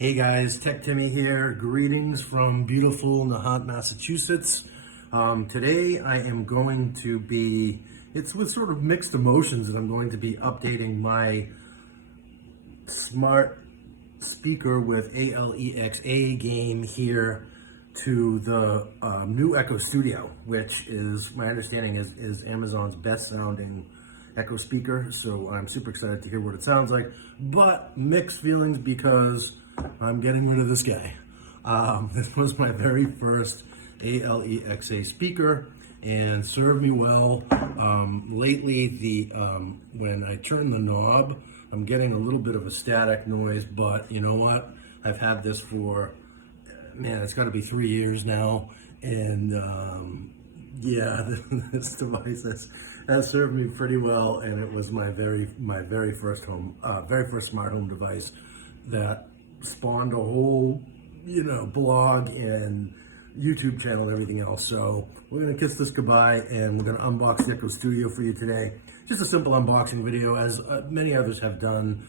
Hey guys, Tech Timmy here. Greetings from beautiful Nahant, Massachusetts. Today I am going to be, it's with sort of mixed emotions that I'm going to be updating my smart speaker with ALEXA game here to the new Echo Studio, which is, my understanding is Amazon's best sounding Echo speaker. So I'm super excited to hear what it sounds like, but mixed feelings because I'm getting rid of this guy. This was my very first ALEXA speaker and served me well. Lately, when I turn the knob, I'm getting a little bit of a static noise, but you know what? I've had this for, man, it's got to be 3 years now. And yeah, this device has served me pretty well. And it was my very first smart home device that spawned a whole, blog and YouTube channel and everything else. So we're gonna kiss this goodbye and we're gonna unbox the Echo Studio for you today. Just a simple unboxing video, as many others have done.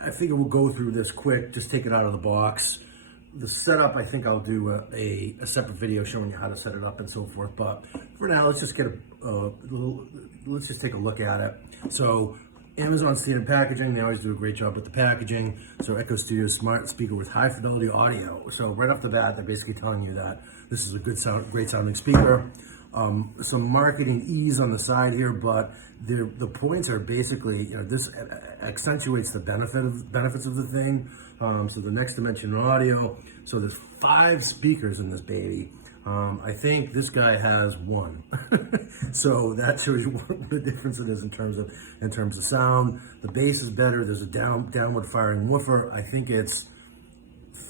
I figure we'll go through this quick, just take it out of the box. The setup, I think I'll do a separate video showing you how to set it up and so forth. But for now, let's just get let's just take a look at it. So Amazon standard packaging, they always do a great job with the packaging. So Echo Studio smart speaker with high fidelity audio. So right off the bat, they're basically telling you that this is a great sounding speaker. Some marketing ease on the side here, but the points are basically, this accentuates the benefits of the thing. So the next dimension audio. So there's 5 speakers in this baby. I think this guy has 1. So that shows you what the difference it is in terms of sound. The bass is better. There's a downward firing woofer. I think it's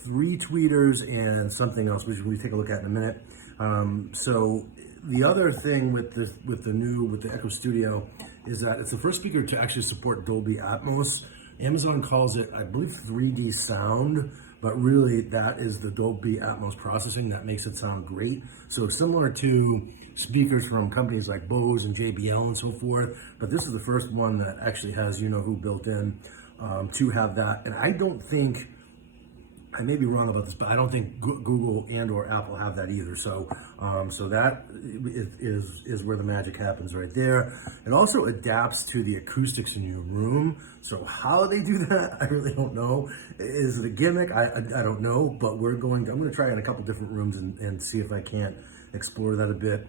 3 tweeters and something else, which we take a look at in a minute. So the other thing with the Echo Studio is that it's the first speaker to actually support Dolby Atmos. Amazon calls it, I believe, 3D sound, but really that is the Dolby Atmos processing that makes it sound great. So similar to speakers from companies like Bose and JBL and so forth, but this is the first one that actually has who built in to have that. And I don't think, I may be wrong about this, but I don't think Google and or Apple have that either. So so that is where the magic happens right there. It also adapts to the acoustics in your room. So how they do that, I really don't know. Is it a gimmick? I don't know, but I'm going to try it in a couple different rooms and see if I can't explore that a bit.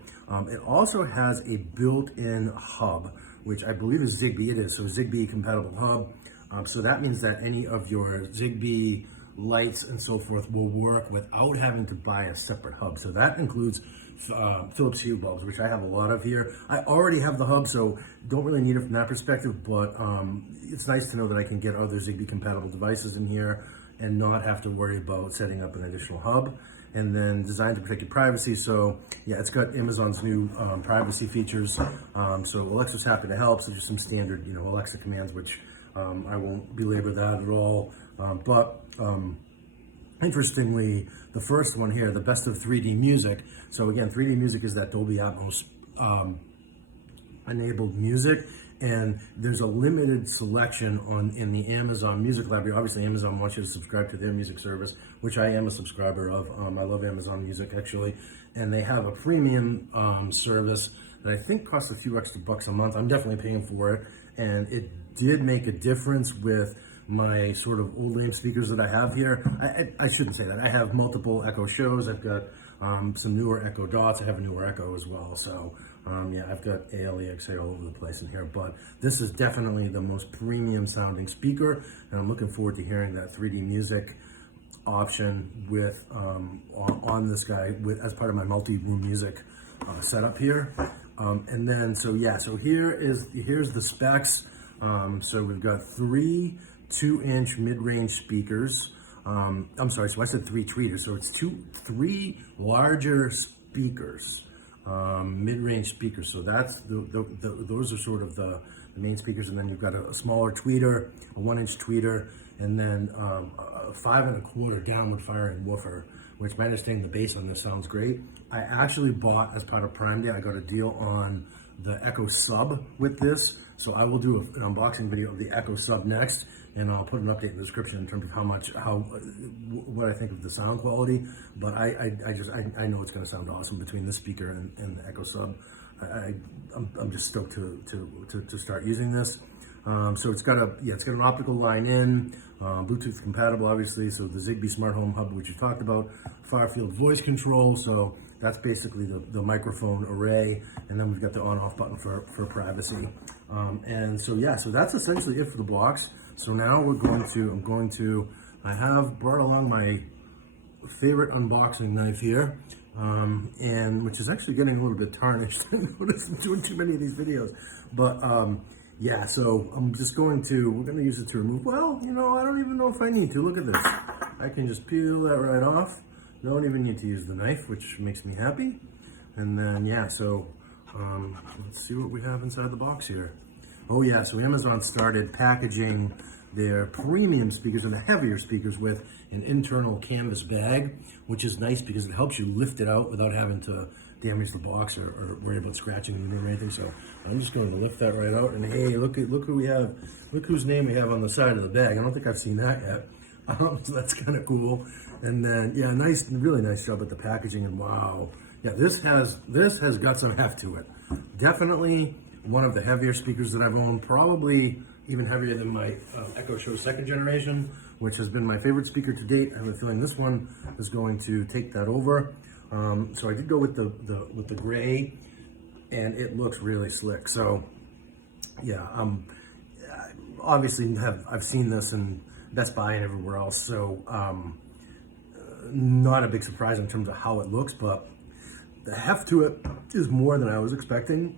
It also has a built-in hub, which I believe is Zigbee. It is, so Zigbee compatible hub. So that means that any of your Zigbee lights and so forth will work without having to buy a separate hub. So that includes Philips Hue bulbs, which I have a lot of here. I already have the hub, so don't really need it from that perspective, but it's nice to know that I can get other Zigbee compatible devices in here and not have to worry about setting up an additional hub. And then designed to protect your privacy. So yeah, it's got Amazon's new privacy features. So Alexa's happy to help. So just some standard, Alexa commands, which I won't belabor that at all. But interestingly, the first one here, the best of 3D music. So again, 3D music is that Dolby Atmos enabled music, and there's a limited selection in the Amazon Music Library. Obviously, Amazon wants you to subscribe to their music service, which I am a subscriber of. I love Amazon Music actually, and they have a premium service that I think costs a few extra bucks a month. I'm definitely paying for it, and it did make a difference with my sort of old lame speakers that I have here. I shouldn't say that. I have multiple Echo Shows. I've got some newer Echo Dots. I have a newer Echo as well. So yeah, I've got ALEXA all over the place in here. But this is definitely the most premium sounding speaker, and I'm looking forward to hearing that 3D music option with on this guy as part of my multi-room music setup here. And then so here's the specs. So we've got 3 2-inch mid-range speakers. I'm sorry, so I said 3 tweeters. So it's 3 larger speakers, mid-range speakers. So that's those are sort of the main speakers, and then you've got a smaller tweeter, a 1-inch tweeter, and then a 5 1/4 downward firing woofer. Which, my understanding, the bass on this sounds great. I actually bought, as part of Prime Day, I got a deal on the Echo Sub with this. So I will do an unboxing video of the Echo Sub next, and I'll put an update in the description in terms of what I think of the sound quality. But I know it's going to sound awesome between this speaker and the Echo Sub. I'm just stoked to start using this. So it's got an optical line in, Bluetooth compatible, obviously. So the Zigbee Smart Home Hub, which you talked about, far-field voice control. So that's basically the microphone array, and then we've got the on-off button for privacy. And so yeah, so that's essentially it for the box. So now I have brought along my favorite unboxing knife here, and which is actually getting a little bit tarnished. I noticed I'm doing too many of these videos, but yeah, so we're gonna use it to remove, well, you know, I don't even know if I need to. Look at this. I can just peel that right off. Don't even need to use the knife, which makes me happy. And then, yeah, so let's see what we have inside the box here. Oh yeah, so Amazon started packaging their premium speakers and the heavier speakers with an internal canvas bag, which is nice because it helps you lift it out without having to damage the box or worry about scratching it or anything. So I'm just going to lift that right out. And hey, look who we have. Look whose name we have on the side of the bag. I don't think I've seen that yet. So that's kind of cool. And then, yeah, really nice job with the packaging. And wow, yeah, this has got some heft to it. Definitely one of the heavier speakers that I've owned, probably even heavier than my Echo Show 2nd generation, which has been my favorite speaker to date. I have a feeling this one is going to take that over. So I did go with the gray, and it looks really slick. So yeah, obviously I've seen this in Best Buy and everywhere else. So not a big surprise in terms of how it looks, but the heft to it is more than I was expecting.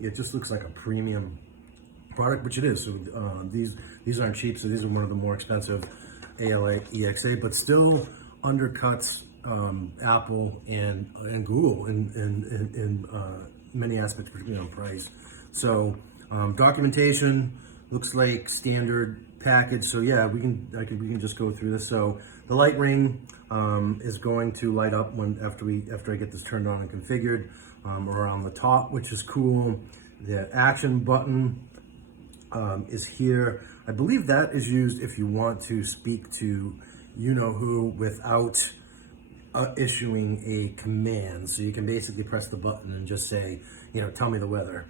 It just looks like a premium product, which it is. So these aren't cheap. So these are one of the more expensive ALA EXA, but still undercuts Apple and Google in many aspects, particularly on price. So documentation looks like standard package. So yeah, we can just go through this. So the light ring is going to light up after I get this turned on and configured around the top, which is cool. The action button is here. I believe that is used if you want to speak to you-know-who without issuing a command. So you can basically press the button and just say, tell me the weather.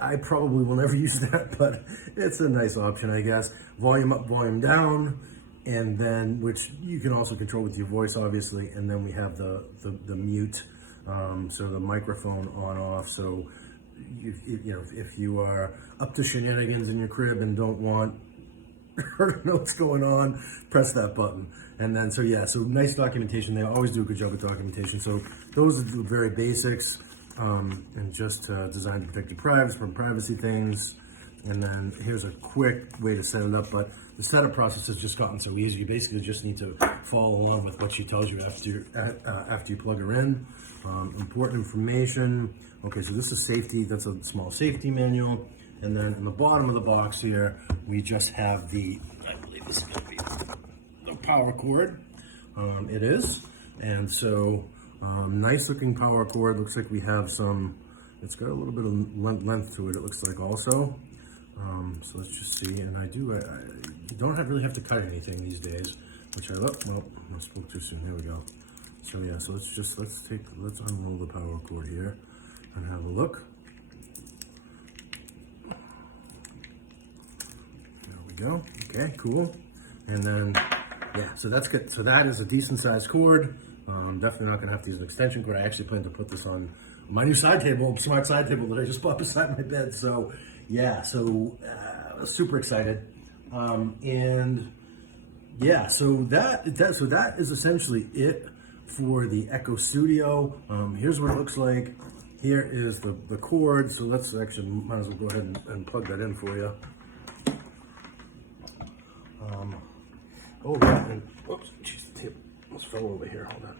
I probably will never use that, but it's a nice option, I guess. Volume up, volume down, and then, which you can also control with your voice, obviously. And then we have the mute, so the microphone on off. So if you are up to shenanigans in your crib and don't want her to know what's going on, press that button. And then, so nice documentation. They always do a good job with documentation. So those are the very basics, and just designed to protect your privacy from privacy things. And then here's a quick way to set it up, but the setup process has just gotten so easy. You basically just need to follow along with what she tells you after you plug her in. Important information. Okay, so this is safety. That's a small safety manual. And then in the bottom of the box here, we just have I believe this is going to be the power cord. It is. And so, nice looking power cord. Looks like we have it's got a little bit of length to it, it looks like also. So let's just see. And you don't really have to cut anything these days, which I love. Well, I spoke too soon. Here we go. So yeah, so let's unroll the power cord here and have a look. There we go. Okay, cool. And then, yeah, so that's good. So that is a decent sized cord. Definitely not gonna have to use an extension cord. I actually plan to put this on my new side table, smart side table that I just bought beside my bed. So yeah, super excited. And yeah, so that is essentially it for the Echo Studio. Here's what it looks like. Here is the cord. So let's actually, might as well go ahead and plug that in for you. Oh yeah, and whoops, geez, the tape almost fell over here, hold on.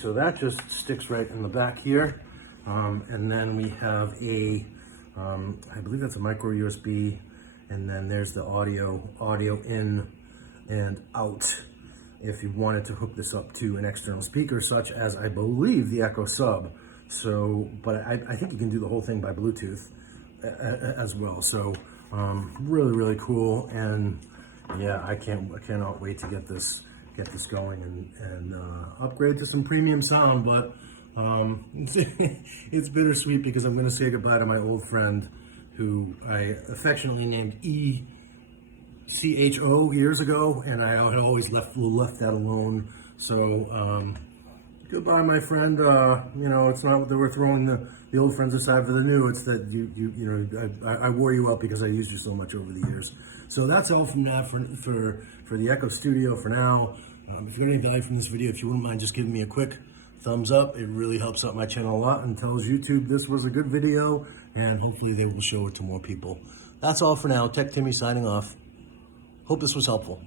So that just sticks right in the back here. And then we have I believe that's a micro USB, and then there's the audio in and out if you wanted to hook this up to an external speaker, such as I believe the Echo Sub. So, but I think you can do the whole thing by Bluetooth as well. So, really, really cool. And yeah, I cannot wait to get this going and upgrade to some premium sound. But it's bittersweet because I'm going to say goodbye to my old friend who I affectionately named ECHO years ago, and I had always left that alone. So goodbye, my friend. You know, it's not that we're throwing the old friends aside for the new. It's that you know I wore you out because I used you so much over the years. So that's all from that for the Echo Studio for now. If you got any value from this video, if you wouldn't mind just giving me a quick thumbs up, it really helps out my channel a lot and tells YouTube this was a good video, and hopefully they will show it to more people. That's all for now. Tech Timmy signing off. Hope this was helpful.